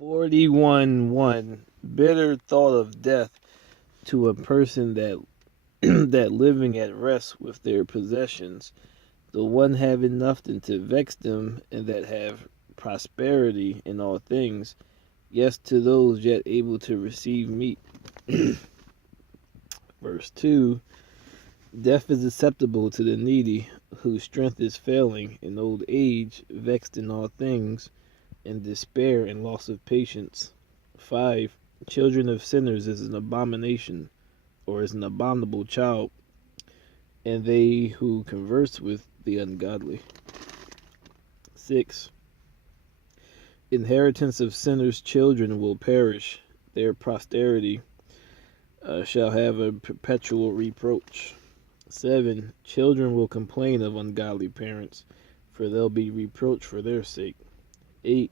41:1. Bitter thought of death to a person that that living at rest with their possessions, the one having nothing to vex them, and that have prosperity in all things, yes, to those yet able to receive meat. Verse 2. Death is acceptable to the needy, whose strength is failing, in old age, vexed in all things, in despair and loss of patience. 5. Children of sinners is an abomination, or is an abominable child, and they who converse with the ungodly. 6. Inheritance of sinners' children will perish, their posterity shall have a perpetual reproach. 7. Children will complain of ungodly parents, for they'll be reproached for their sake. 8.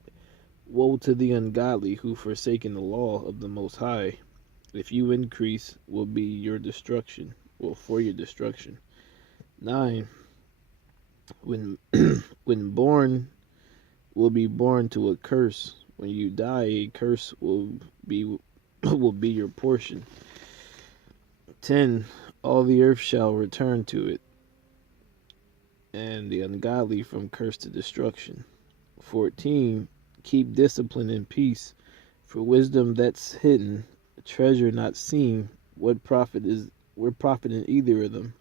Woe to the ungodly who forsaken the law of the Most High. If you increase, will be your destruction, or for your destruction. 9. When when born will be born to a curse. When you die, a curse be will be your portion. 10. All the earth shall return to it, and the ungodly from curse to destruction. 14. Keep discipline and peace, for wisdom that's hidden, treasure not seen, what profit in either of them?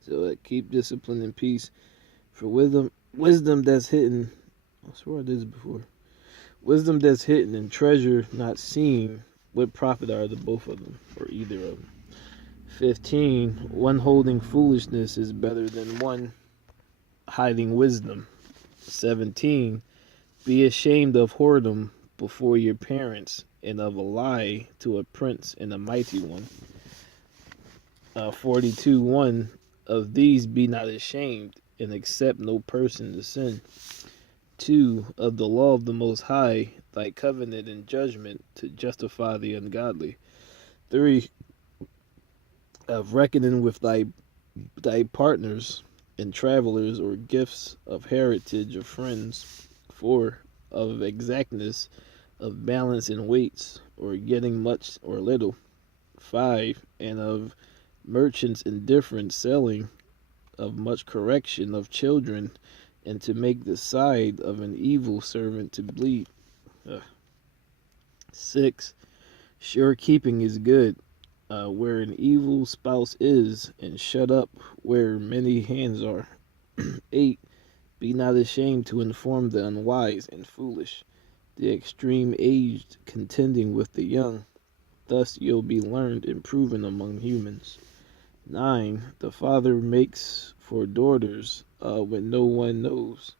So keep discipline and peace, for wisdom that's hidden. I swear I did this before. Wisdom that's hidden and treasure not seen, what profit are the both of them, or either of them? 15. One holding foolishness is better than one hiding wisdom. 17. Be ashamed of whoredom before your parents, and of a lie to a prince and a mighty one. 42:1. Of these be not ashamed, and accept no person to sin. 2. Of the law of the Most High, thy covenant and judgment, to justify the ungodly. 3. Of reckoning with thy partners and travelers, or gifts of heritage of friends. 4. Of exactness of balance and weights, or getting much or little. 5. And of merchants indifferent selling, of much correction of children, and to make the side of an evil servant to bleed. 6. Sure keeping is good, where an evil spouse is, and shut up where many hands are. 8. Be not ashamed to inform the unwise and foolish, the extreme aged contending with the young. Thus you'll be learned and proven among humans. 9. The father makes for daughters when no one knows.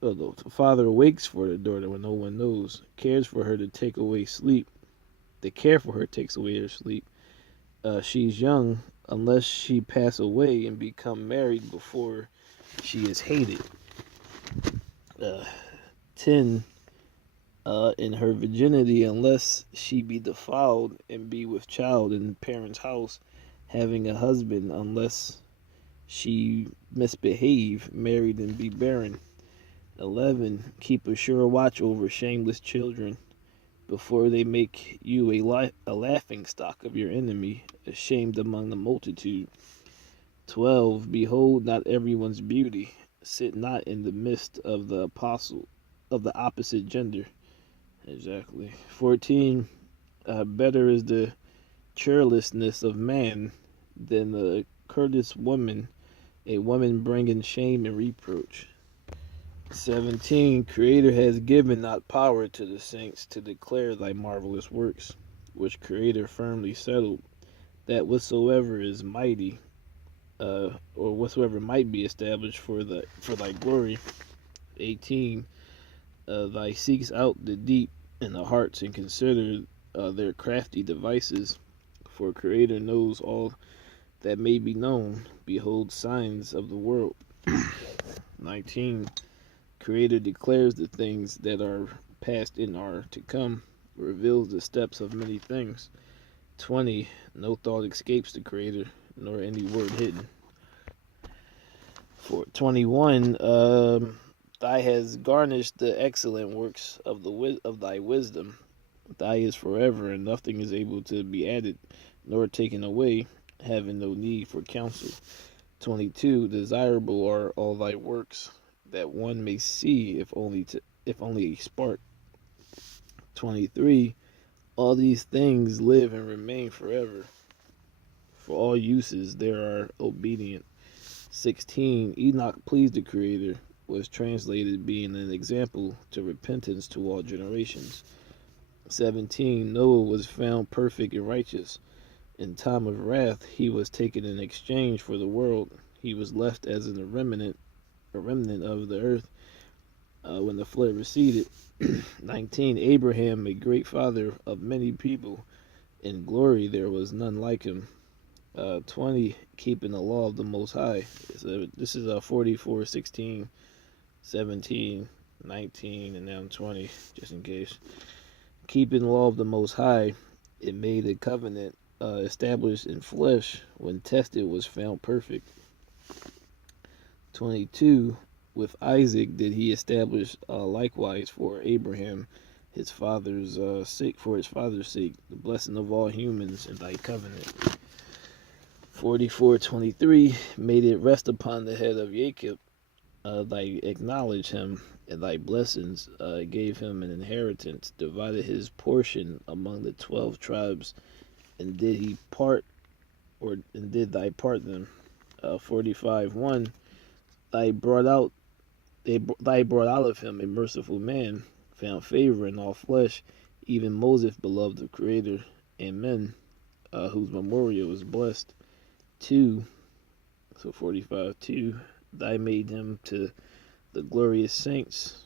The father wakes for the daughter when no one knows, cares for her to take away sleep. The care for her takes away her sleep. She's young unless she pass away and become married before she is hated. 10. In her virginity, unless she be defiled and be with child in parent's house, having a husband, unless she misbehave, married and be barren. 11. Keep a sure watch over shameless children, before they make you a laughing stock of your enemy, ashamed among the multitude. 12. Behold not everyone's beauty, sit not in the midst of the opposite gender. Exactly. 14. Better is the churlishness of man than the courteous woman, a woman bringing shame and reproach. 17. Creator has given not power to the saints to declare thy marvelous works, which Creator firmly settled, that whatsoever is mighty, or whatsoever might be established for thy glory. 18. Thy seeks out the deep in the hearts, and consider their crafty devices, for Creator knows all that may be known. Behold signs of the world. 19. Creator declares the things that are past and are to come, reveals the steps of many things. 20. No thought escapes the Creator, nor any word hidden. For 21. Thou hast garnished the excellent works of thy wisdom. Thy is forever, and nothing is able to be added nor taken away, having no need for counsel. 22. Desirable are all thy works, that one may see if only a spark. 23. All these things live and remain forever. For all uses there are obedient. 16. Enoch pleased the Creator, was translated being an example to repentance to all generations. 17. Noah was found perfect and righteous. In time of wrath, he was taken in exchange for the world. He was left as a remnant of the earth when the flood receded. 19. Abraham, a great father of many people. In glory there was none like him. 20. Keeping the law of the Most High. This is 44, 16, 17, 19, and now 20, just in case. Keeping the law of the Most High, it made a covenant established in flesh, when tested was found perfect. 22. With Isaac did he establish likewise for Abraham his father's sake, the blessing of all humans in thy covenant. 44:23 made it rest upon the head of Jacob. Thy acknowledge him, and thy blessings gave him an inheritance, divided his portion among the 12 tribes, and did thy part them. 45:1 Thy brought out of him a merciful man, found favor in all flesh, even Moses beloved of Creator, and men, whose memorial is blessed. 2. So 45:2 Thy made him to the glorious saints,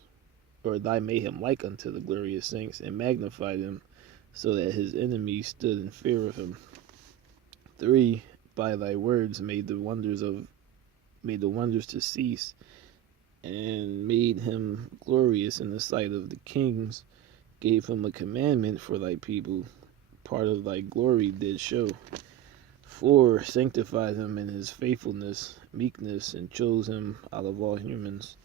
or thy made him like unto the glorious saints, and magnified him, so that his enemies stood in fear of him. 3. By thy words made the wonders to cease, and made him glorious in the sight of the kings, gave him a commandment for thy people, part of thy glory did show. 4. Sanctified him in his faithfulness, meekness, and chose him out of all humans.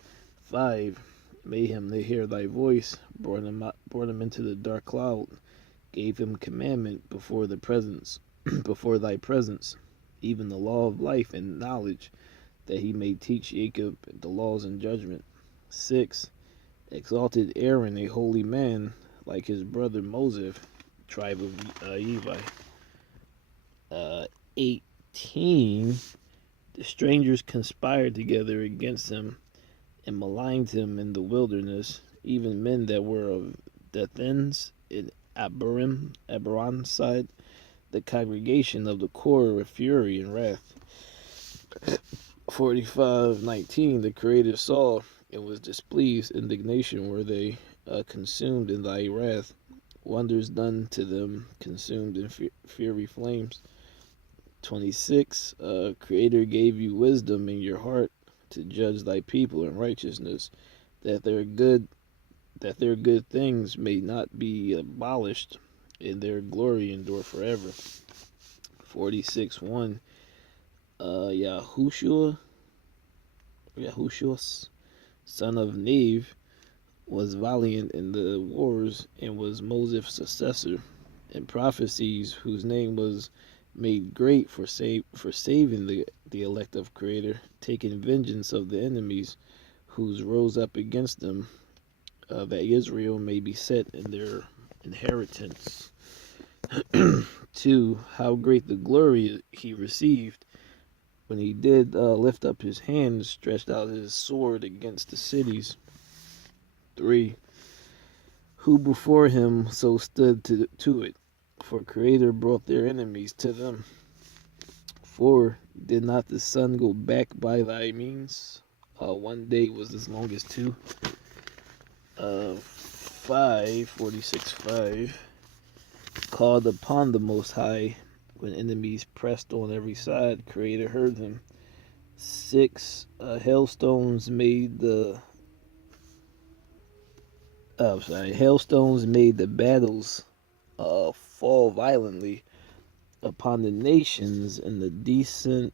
5. Made him to hear thy voice, brought him into the dark cloud, gave him commandment before thy presence, even the law of life and knowledge, that he may teach Jacob the laws and judgment. 6. Exalted Aaron, a holy man, like his brother Moses, tribe of Levi. 18. The strangers conspired together against him, and maligned him in the wilderness, even men that were of Dathans in Abiram side, the congregation of the core with fury and wrath. 45:19 The Creator saw and was displeased. Indignation were they consumed in thy wrath. Wonders done to them, consumed in fiery flames. 26 Creator gave you wisdom in your heart to judge thy people in righteousness, that their good things may not be abolished, and their glory endure forever. 46:1 Yahushua, son of Nave, was valiant in the wars, and was Moses' successor in prophecies, whose name was made great for saving the elect of Creator, taking vengeance of the enemies whose rose up against them, that Israel may be set in their inheritance. 2. How great the glory he received when he did lift up his hand, stretched out his sword against the cities. 3. Who before him so stood to it, for Creator brought their enemies to them. 4. Did not the sun go back by thy means? One day was as long as two. 46:5 Called upon the Most High, when enemies pressed on every side, Creator heard them. 6. Hailstones made the battles fall violently upon the nations, and the descent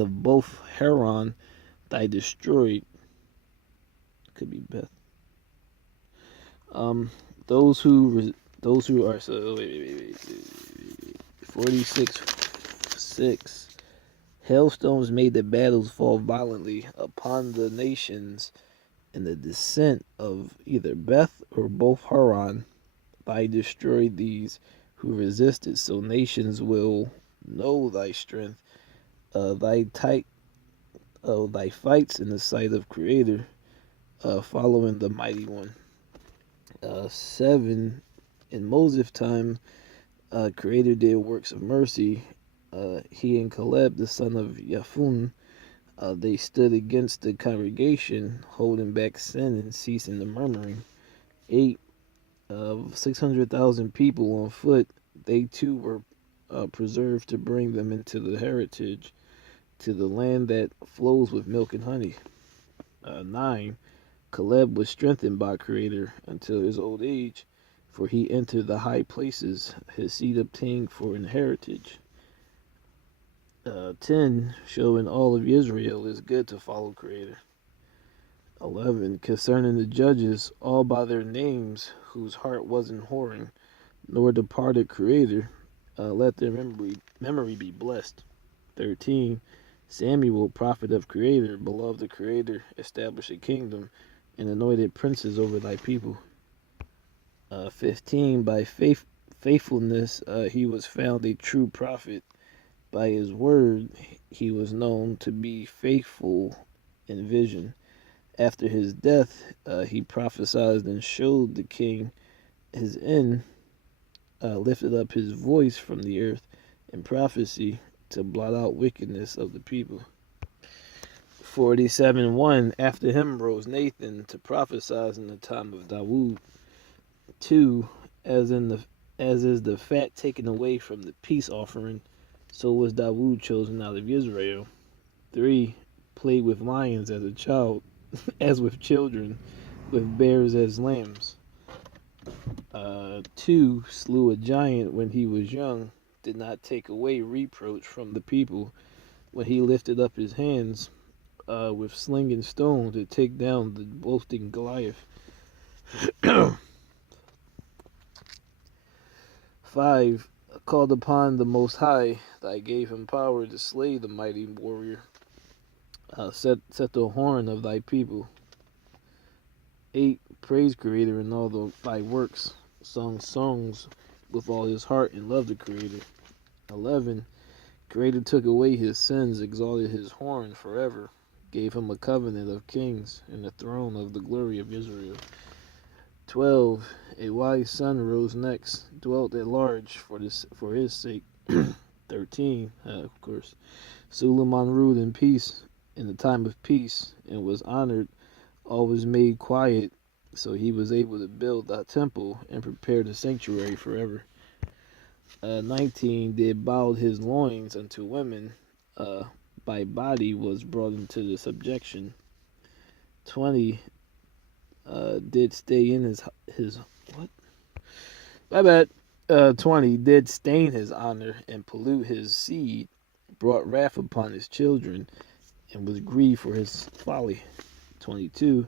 of both Haran thy destroyed. could be Beth. Um, those who those who are so wait. 46:6. Hailstones made the battles fall violently upon the nations, and the descent of either Beth or both Haran. Thy destroyed these who resisted, so nations will know thy strength. Thy tight, thy fights in the sight of Creator, following the mighty one. 7. In Moses' time, Creator did works of mercy. He and Caleb, the son of Yephun, they stood against the congregation, holding back sin and ceasing the murmuring. 8. Of 600,000 people on foot, they too were preserved to bring them into the heritage, to the land that flows with milk and honey. 9. Caleb was strengthened by Creator until his old age, for he entered the high places, his seed obtained for an heritage. 10. Showing all of Israel is good to follow Creator. 11. Concerning the judges, all by their names, whose heart wasn't whoring, nor departed Creator, let their memory be blessed. 13. Samuel, prophet of Creator, beloved of Creator, established a kingdom, and anointed princes over thy people. 15. By faithfulness he was found a true prophet. By his word he was known to be faithful in vision. After his death, he prophesied and showed the king his end, lifted up his voice from the earth in prophecy to blot out wickedness of the people. 47:1. After him rose Nathan to prophesy in the time of Dawood. 2. As is the fat taken away from the peace offering, so was Dawood chosen out of Israel. 3. Played with lions as a child, as with children, with bears as lambs. 2. Slew a giant when he was young, did not take away reproach from the people when he lifted up his hands with sling and stone to take down the boasting Goliath. 5. Called upon the Most High, thy gave him power to slay the mighty warrior. Set the horn of thy people. 8. Praise Creator in all thy works, sung songs with all his heart and loved the Creator. 11. Creator took away his sins, exalted his horn forever, gave him a covenant of kings and the throne of the glory of Israel. 12. A wise son rose next, dwelt at large for his sake. 13. Of course, Suleiman ruled in peace in the time of peace and was honored, always made quiet, so he was able to build the temple and prepare the sanctuary forever. 19. Did bowed his loins unto women, by body was brought into the subjection. 20. Did stay in his what? My bad. 20. Did stain his honor and pollute his seed, brought wrath upon his children, and was grieved for his folly. 22.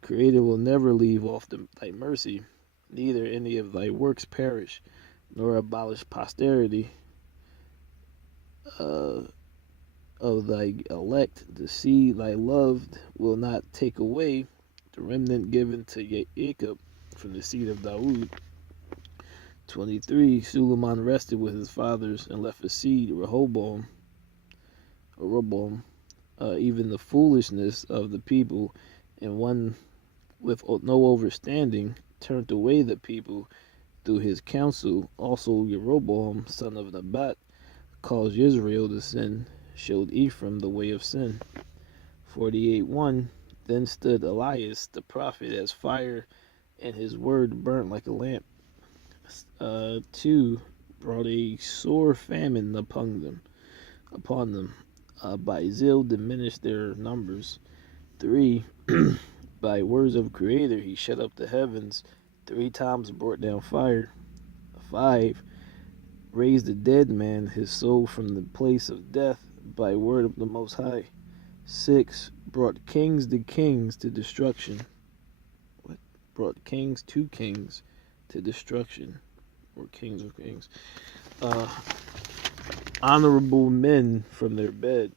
Creator will never leave off thy mercy, neither any of thy works perish, nor abolish posterity of thy elect. The seed thy loved will not take away, the remnant given to Jacob from the seed of Dawood. 23. Suleiman rested with his fathers and left a seed, Rehoboam, even the foolishness of the people, and one with no overstanding turned away the people through his counsel. Also Jeroboam, son of Nebat, caused Israel to sin, showed Ephraim the way of sin. 48:1. Then stood Elias the prophet as fire, and his word burnt like a lamp. 2. Brought a sore famine upon them. By zeal diminished their numbers. 3. By words of Creator he shut up the heavens, 3 times brought down fire. 5. Raised a dead man, his soul from the place of death, by word of the Most High. 6. Brought kings to destruction. brought two kings to destruction, or kings of kings. Uh, Honorable men from their bed.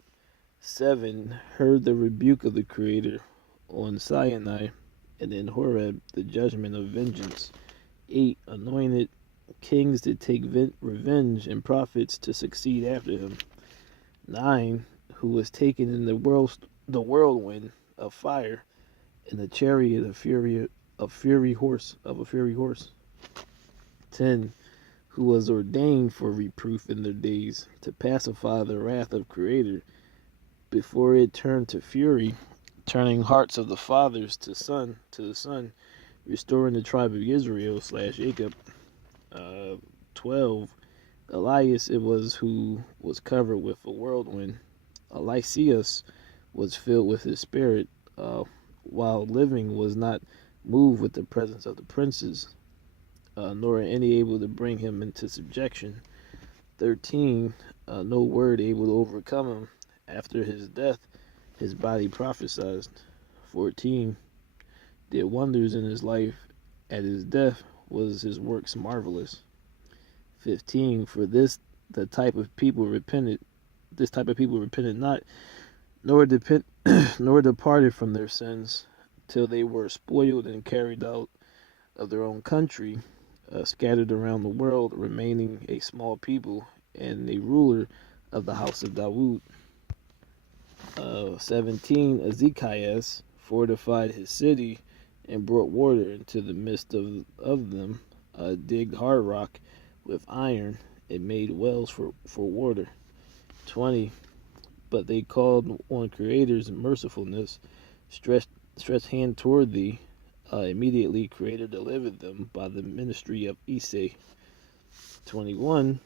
7. Heard the rebuke of the Creator on Sinai, and in Horeb the judgment of vengeance. 8. Anointed kings to take revenge, and prophets to succeed after him. 9. Who was taken in the whirlwind of fire, in the chariot of a fury horse. 10. Who was ordained for reproof in their days, to pacify the wrath of Creator, before it turned to fury, turning hearts of the fathers to the son, restoring the tribe of Israel / Jacob. 12. Elias it was who was covered with a whirlwind. Eliseus was filled with his spirit, while living was not moved with the presence of the princes, nor any able to bring him into subjection. 13. No word able to overcome him. After his death, his body prophesied. 14. Did wonders in his life. At his death was his works marvelous. 15. For this the type of people repented. This type of people repented not, nor departed from their sins, till they were spoiled and carried out of their own country, scattered around the world, remaining a small people and a ruler of the house of Dawood. 17. Ezekias fortified his city and brought water into the midst of them, digged hard rock with iron, and made wells for water. 20. But they called on Creator's mercifulness, stretched hand toward thee. Immediately Creator delivered them by the ministry of Isai. 21.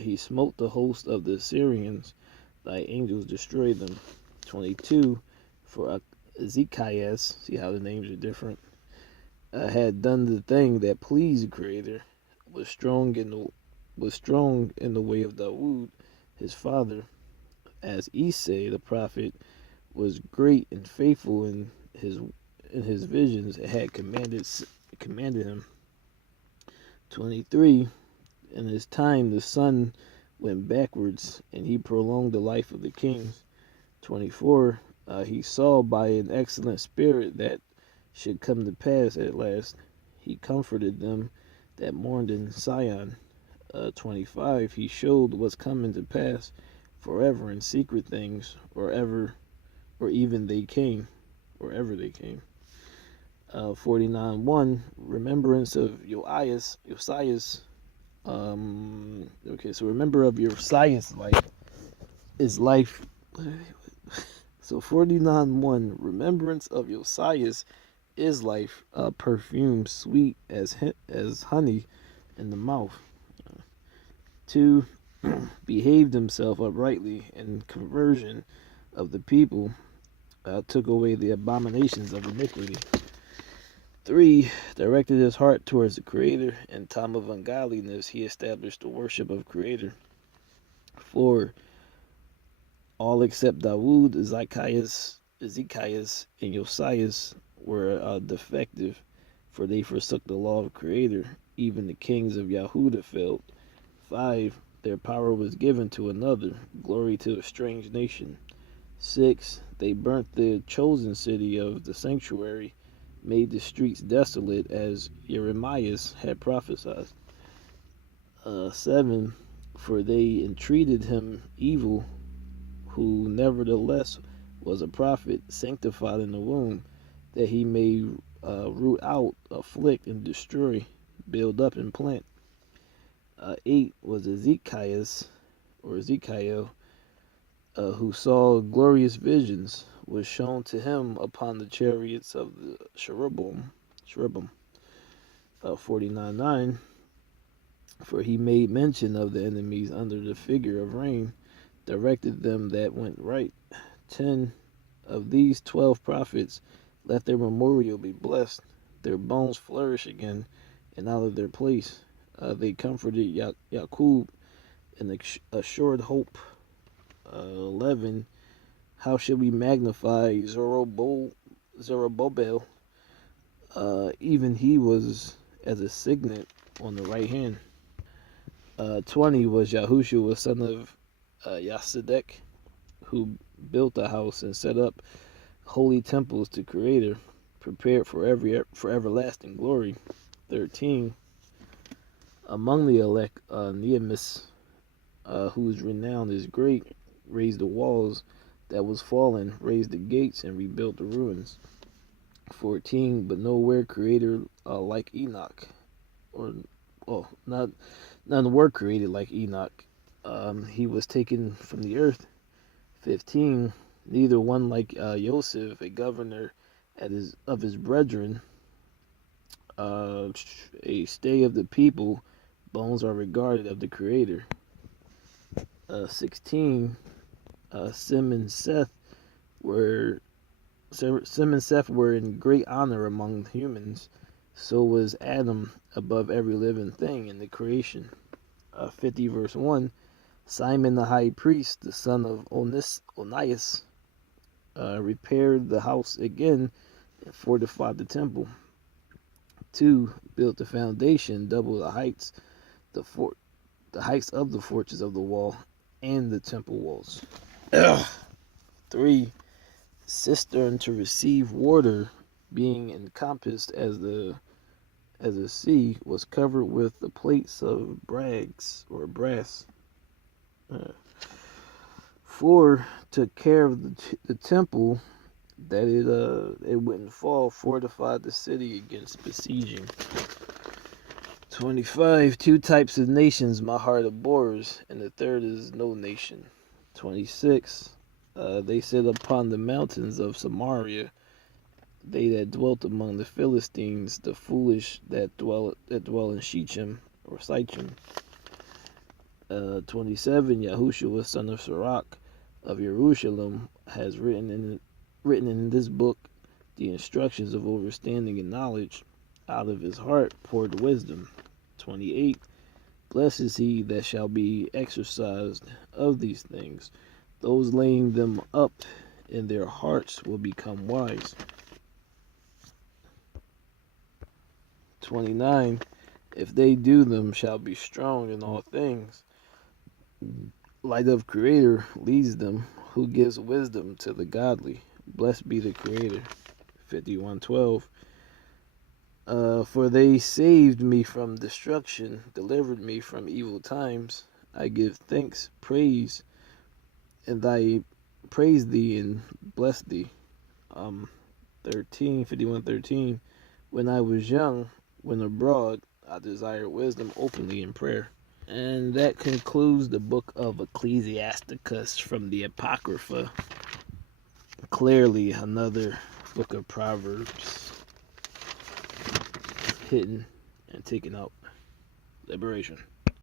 He smote the host of the Assyrians, thy angels destroyed them. 22. For Ezekias, see how the names are different, had done the thing that pleased the Creator, was strong in the way of Dawood, his father, as Isai the prophet was great and faithful in his visions, and had commanded him. 23. In his time the sun went backwards, and he prolonged the life of the kings. 24. He saw by an excellent spirit that should come to pass at last. He comforted them that mourned in Sion. 25. He showed what's coming to pass forever in secret things, or ever they came. 49:1. Remembrance of Josias. Okay, so remember of Josias' life. So 49:1. Remembrance of Josias is life, perfume sweet as honey in the mouth. 2. Behaved himself uprightly in conversion of the people, took away the abominations of iniquity. 3. Directed his heart towards the Creator. In time of ungodliness, he established the worship of Creator. 4. All except Dawood, Ezekias, and Josias were defective, for they forsook the law of Creator. Even the kings of Yahudah failed. 5. Their power was given to another, glory to a strange nation. 6. They burnt the chosen city of the sanctuary, made the streets desolate, as Jeremiah had prophesied. 7. For they entreated him evil, who nevertheless was a prophet, sanctified in the womb, that he may root out, afflict, and destroy, build up, and plant. 8 was Ezekias, or Ezekiel, who saw glorious visions, was shown to him upon the chariots of the cherubim. 49:9. For he made mention of the enemies under the figure of rain, directed them that went right. 10. Of these 12 prophets, let their memorial be blessed, their bones flourish again, and out of their place. They comforted Yaqub in assured hope. 11. How should we magnify Zerubbabel, Even he was as a signet on the right hand. 20 was Yahushua, son of Yasedek, who built a house and set up holy temples to Creator, prepared for everlasting glory. 13. Among the elect, Nehemus, whose renown is great, raised the walls that was fallen, raised the gates, and rebuilt the ruins. 14. But nowhere Creator like Enoch, or none were created like Enoch. He was taken from the earth. 15. Neither one like Joseph, a governor of his brethren, a stay of the people. Bones are regarded of the Creator. 16. Sim and Seth were in great honor among humans. So was Adam above every living thing in the creation. 50 verse 1. Simon the high priest, the son of Onias, repaired the house again and fortified the temple. 2. Built the foundation, double the heights, the heights of the fortress of the wall and the temple walls. 3. Cistern to receive water, being encompassed as a sea, was covered with the plates of brass. 4. Took care of the temple, that it wouldn't fall, fortified the city against besieging. 25. 2 types of nations my heart abhors, and the third is no nation. 26. They sit upon the mountains of Samaria, they that dwelt among the Philistines, the foolish that dwell in Shechem or Sychem. 27. Yahushua, son of Sirach of Jerusalem, has written in this book the instructions of understanding and knowledge. Out of his heart poured wisdom. 28. Blessed is he that shall be exercised of these things. Those laying them up in their hearts will become wise. 29. If they do them, shall be strong in all things. Light of Creator leads them, who gives wisdom to the godly. Blessed be the Creator. 51:12. For they saved me from destruction, delivered me from evil times. I give thanks, praise thee and bless thee. 51:13. When I was young, when abroad, I desired wisdom openly in prayer. And that concludes the book of Ecclesiasticus from the Apocrypha. Clearly another book of Proverbs hidden and taken out. Liberation.